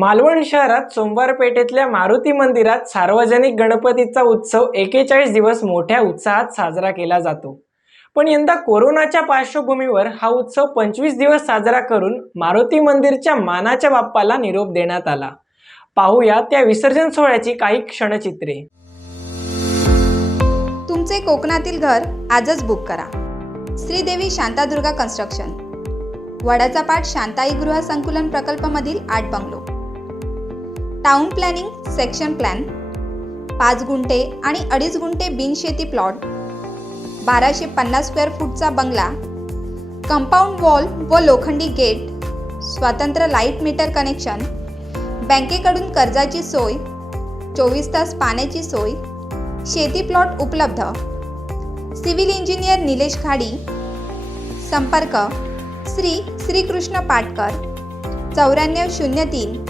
मालवण शहरात सोमवार पेठेतल्या मारुती मंदिरात सार्वजनिक गणपतीचा उत्सव एकेचाळीस दिवस मोठ्या उत्साहात साजरा केला जातो. पण यंदा कोरोनाच्या पार्श्वभूमीवर हा उत्सव पंचवीस दिवस साजरा करून मारुती मंदिरच्या मानाच्या बाप्पाला निरोप देण्यात आला. पाहूया त्या विसर्जन सोहळ्याची काही क्षणचित्रे. तुमचे कोकणातील घर आजच बुक करा. श्रीदेवी शांतादुर्गा कन्स्ट्रक्शन. वडाचा पाठ शांताई गृह संकुलन प्रकल्पमधील आठ bungalow. Town planning section plan पाच गुंठे आणि अडीच गुंठे बिनशेती प्लॉट बाराशे पन्नास स्क्वेअर फूटचा बंगला कंपाऊंड वॉल व लोखंडी गेट स्वतंत्र लाइट मीटर कनेक्शन बँकेकडून कर्जाची सोय चोवीस तास पाण्याची सोय शेती प्लॉट उपलब्ध सिव्हिल इंजिनियर निलेश खाडी संपर्क श्री श्रीकृष्ण पाटकर चौऱ्याण्णव शून्य तीन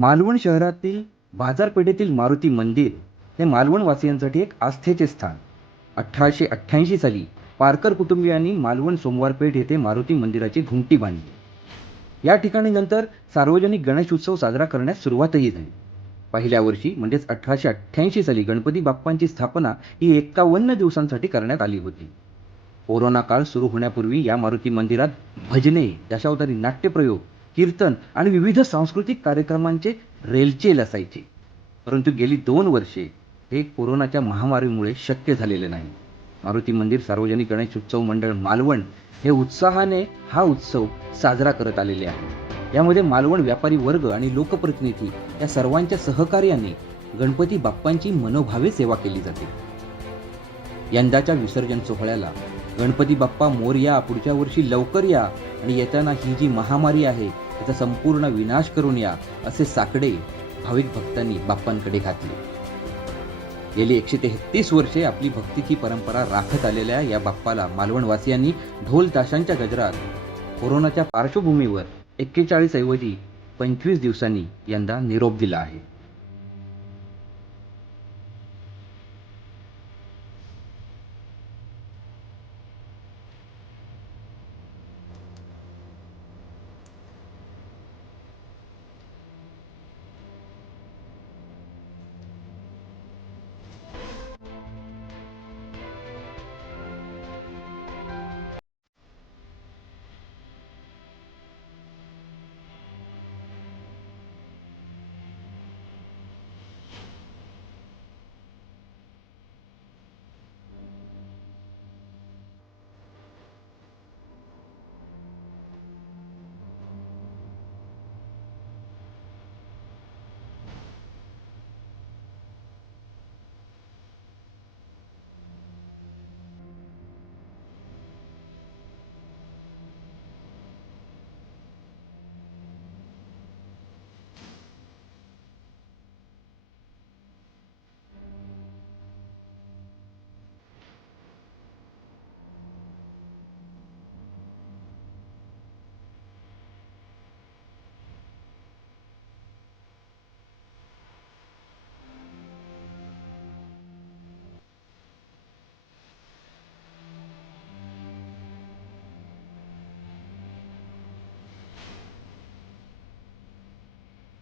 मालवण शहरातील बाजारपेठेतील मारुती मंदिर हे मालवणवासियांसाठी एक आस्थेचे स्थान. अठराशे अठ्ठ्याऐंशी साली पारकर कुटुंबियांनी मालवण सोमवारपेठ येथे मारुती मंदिराची घुमटी बांधली. या ठिकाणी नंतर सार्वजनिक गणेश उत्सव साजरा करण्यास सुरुवातही झाली. पहिल्या वर्षी म्हणजेच अठराशे अठ्ठ्याऐंशी साली गणपती बाप्पांची स्थापना ही एक्कावन्न दिवसांसाठी करण्यात आली होती. कोरोना काळ सुरू होण्यापूर्वी या मारुती मंदिरात भजने दशावतारी नाट्यप्रयोग कीर्तन आणि विविध सांस्कृतिक कार्यक्रमांचे रेलचेल असायचे. परंतु गेली दोन वर्षे हे कोरोनाच्या महामारीमुळे शक्य झालेले नाही. मारुती मंदिर सार्वजनिक गणेश उत्सव मंडळ मालवण हे उत्साहाने हा उत्सव साजरा करत आलेले आहे. यामध्ये मालवण व्यापारी वर्ग आणि लोकप्रतिनिधी या सर्वांच्या सहकार्याने गणपती बाप्पांची मनोभावे सेवा केली जाते. यंदाच्या विसर्जन सोहळ्याला गणपती बाप्पा मोरया पुढच्या वर्षी लवकर या आणि येताना ही जी महामारी आहे त्याचा संपूर्ण विनाश करून या असे साकडे भाविक भक्तांनी बाप्पांकडे घातले. गेली एकशे तेहतीस वर्षे आपली भक्तीची परंपरा राखत आलेल्या या बाप्पाला मालवणवासियांनी ढोल ताशांच्या गजरात कोरोनाच्या पार्श्वभूमीवर एक्केचाळीस ऐवजी पंचवीस दिवसांनी यंदा निरोप दिला आहे.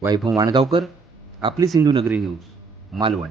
वैभव माणगावकर आपली सिंधुनगरी न्यूज मालवण.